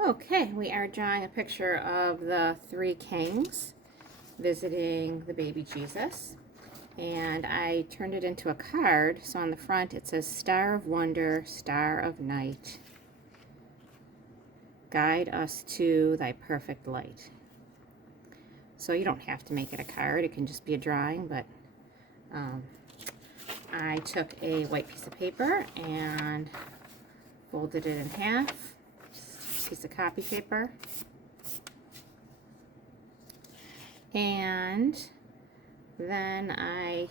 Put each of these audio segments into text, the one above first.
Okay, we are drawing a picture of the three kings visiting the baby Jesus. And I turned it into a card. So on the front it says, Star of Wonder, Star of Night, guide us to thy perfect light. So you don't have to make it a card. It can just be a drawing, but I took a white piece of paper and folded it in half, just a piece of copy paper. And then I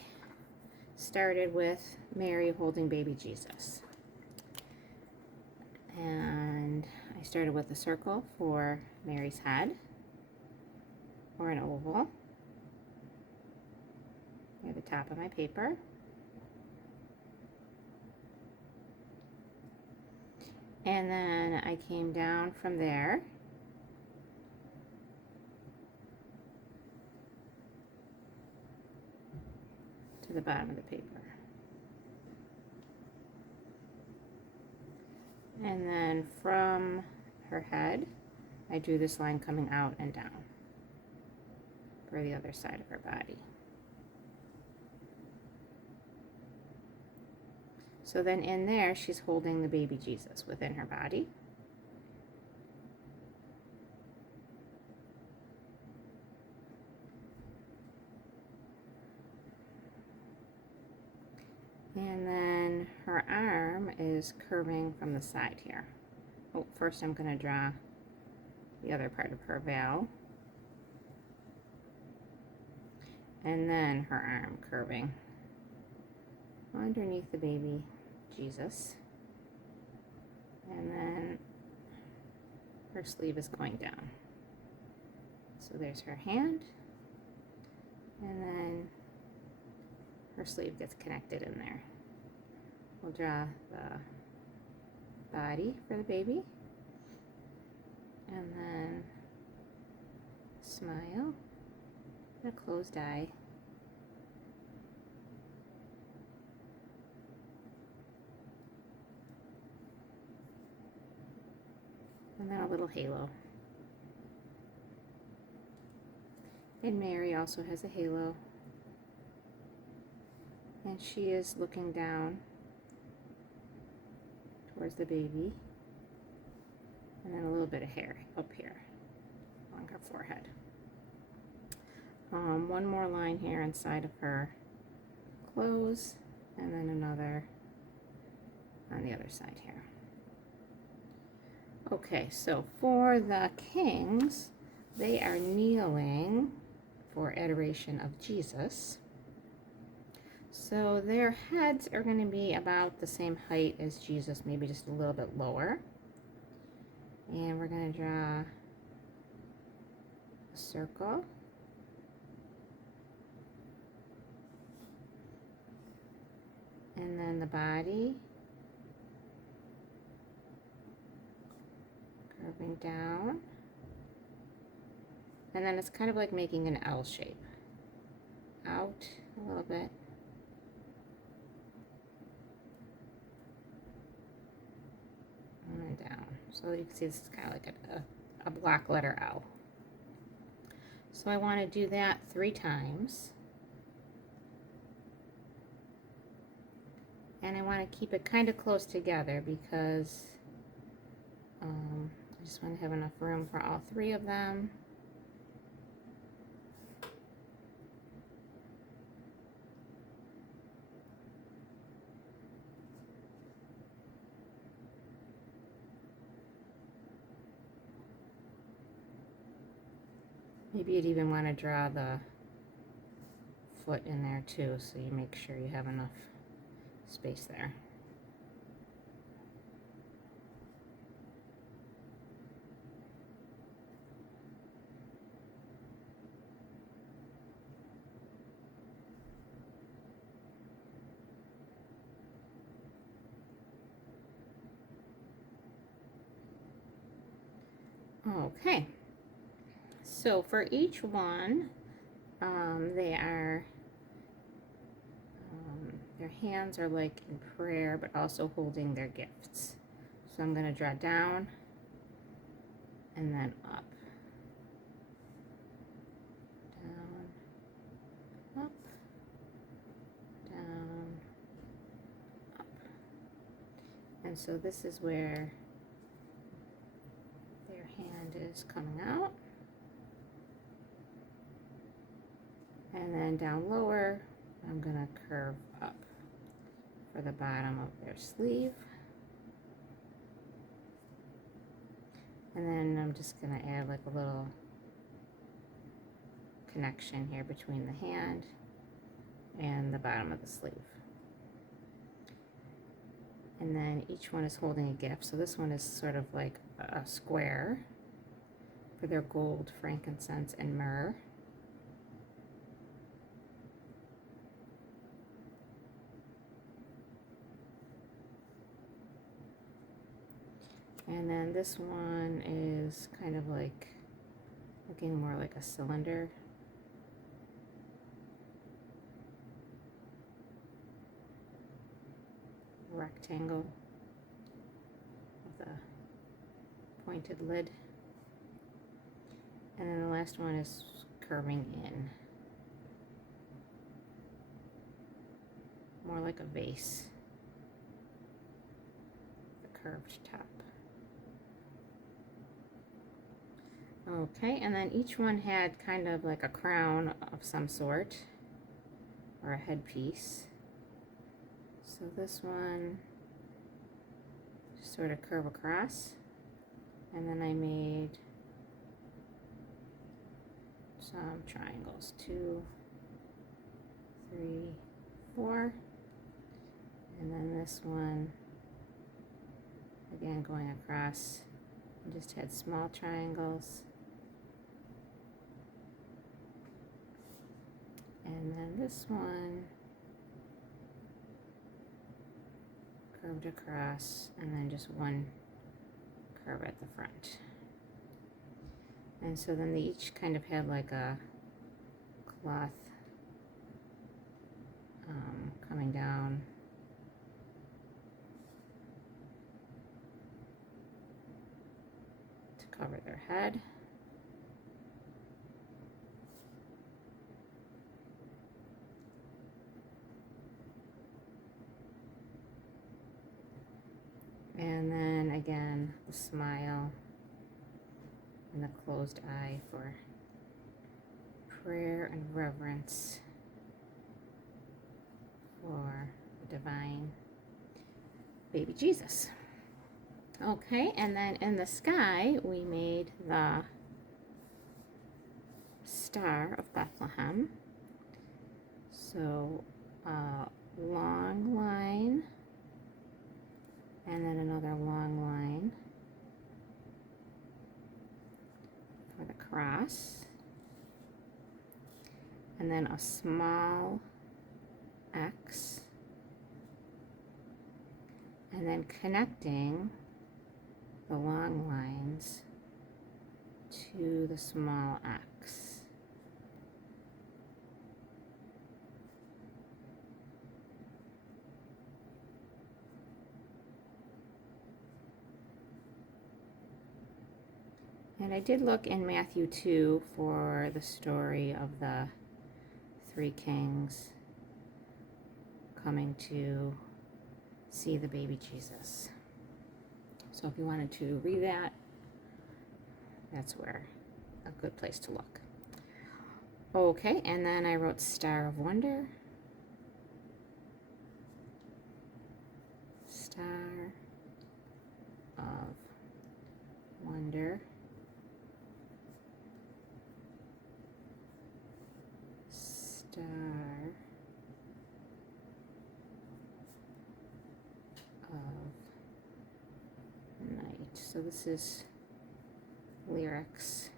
started with Mary holding baby Jesus. And I started with a circle for Mary's head, or an oval, near the top of my paper. And then I came down from there to the bottom of the paper. And then from her head, I drew this line coming out and down for the other side of her body. So then in there, she's holding the baby Jesus within her body. And then her arm is curving from the side here. Oh, first I'm going to draw the other part of her veil. And then her arm curving underneath the baby Jesus. And then her sleeve is going down. So there's her hand. And then her sleeve gets connected in there. We'll draw the body for the baby. And then smile, and a closed eye. And then a little halo. And Mary also has a halo. And she is looking down towards the baby. And then a little bit of hair up here along her forehead. One more line here inside of her clothes, and then another on the other side here. Okay, so for the kings, they are kneeling for adoration of Jesus. So their heads are going to be about the same height as Jesus, maybe just a little bit lower. And we're going to draw a circle. And then the body curving down. And then it's kind of like making an L shape. Out a little bit. And down. So you can see this is kind of like a block letter L. So I want to do that 3 times. And I want to keep it kind of close together because I just want to have enough room for all 3 of them. Maybe you'd even want to draw the foot in there too, so you make sure you have enough space there. Okay, so for each one, their hands are like in prayer, but also holding their gifts. So I'm going to draw down and then up, down, up, down, up. And so this is where their hand is coming out. And then down lower, I'm gonna curve up for the bottom of their sleeve. And then I'm just gonna add like a little connection here between the hand and the bottom of the sleeve. And then each one is holding a gift. So this one is sort of like a square for their gold, frankincense, and myrrh. And then this one is kind of like looking more like a cylinder. Rectangle with a pointed lid. And then the last one is curving in. More like a vase. The curved top. Okay, and then each one had kind of like a crown of some sort, or a headpiece. So this one just sort of curve across, and then I made some triangles, 2, 3, 4, and then this one again going across, and just had small triangles. And then this one curved across, and then just one curve at the front. And so then they each kind of had like a cloth coming down to cover their head. And then again, the smile and the closed eye for prayer and reverence for the divine baby Jesus. Okay, and then in the sky, we made the Star of Bethlehem. So, long line, and then another long line for the cross, and then a small X, and then connecting the long lines to the small X. And I did look in Matthew 2 for the story of the 3 kings coming to see the baby Jesus. So if you wanted to read that, that's where a good place to look. Okay, and then I wrote Star of Wonder. Star of Wonder. Star of Night. So this is lyrics.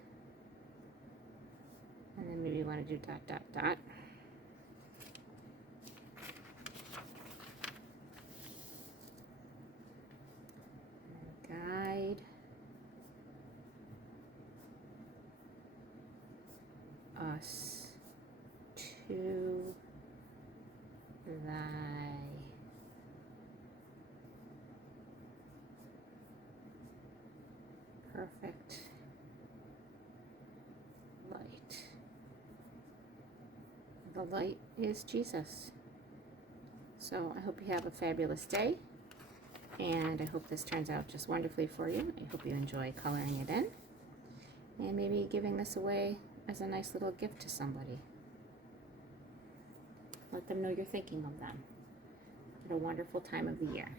And then maybe you want to do ... Guide us to thy perfect The light is Jesus. So I hope you have a fabulous day, and I hope this turns out just wonderfully for you. I hope you enjoy coloring it in, and maybe giving this away as a nice little gift to somebody. Let them know you're thinking of them. What a wonderful time of the year.